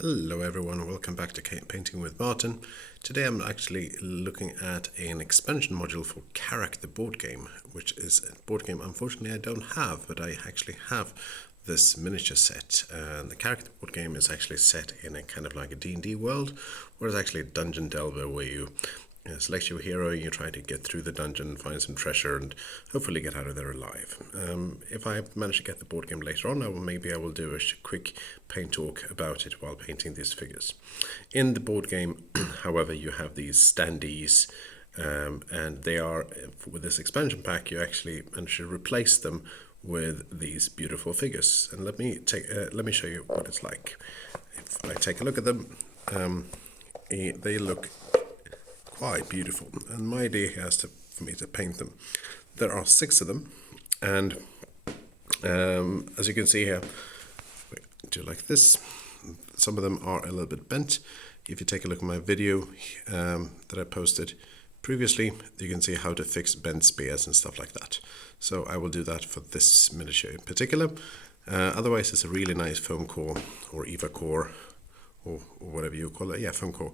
Hello everyone, welcome back to Painting with Martin. Today I'm actually looking at an expansion module for Karak, the board game, which is a board game unfortunately I don't have, but I actually have this miniature set. And the Karak, the board game, is actually set in a kind of like a D&D world, where it's actually a dungeon delver where you select your hero, you try to get through the dungeon, find some treasure, and hopefully get out of there alive. If I manage to get the board game later on, maybe I will do a quick paint talk about it while painting these figures. In the board game, however, you have these standees, and they are, with this expansion pack, you actually manage to replace them with these beautiful figures. And let me show you what it's like. If I take a look at them, they look quite beautiful, and my idea here is for me to paint them. There are 6 of them, and as you can see here, do like this. Some of them are a little bit bent. If you take a look at my video that I posted previously, you can see how to fix bent spears and stuff like that. So I will do that for this miniature in particular. Otherwise, it's a really nice foam core or Eva core, or whatever you call it, yeah, foam core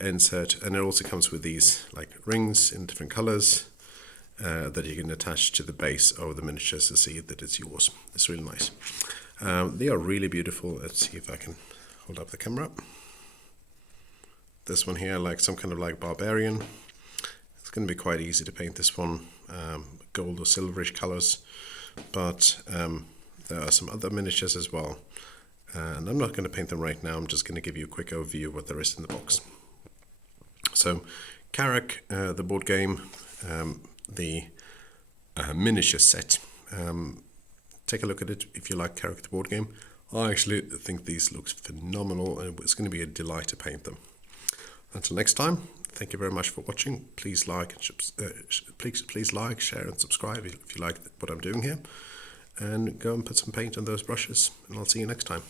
insert, and it also comes with these like rings in different colors that you can attach to the base of the miniatures to see that it's yours. It's really nice. They are really beautiful. Let's see if I can hold up the camera. This one here, like some kind of like barbarian. It's going to be quite easy to paint this one, gold or silverish colors, but there are some other miniatures as well. And I'm not going to paint them right now, I'm just going to give you a quick overview of what there is in the box. So, Karak, the board game, the miniature set. Take a look at it if you like Karak, the board game. I actually think these look phenomenal, and it's going to be a delight to paint them. Until next time, thank you very much for watching. Please like, please like, share and subscribe if you like what I'm doing here. And go and put some paint on those brushes, and I'll see you next time.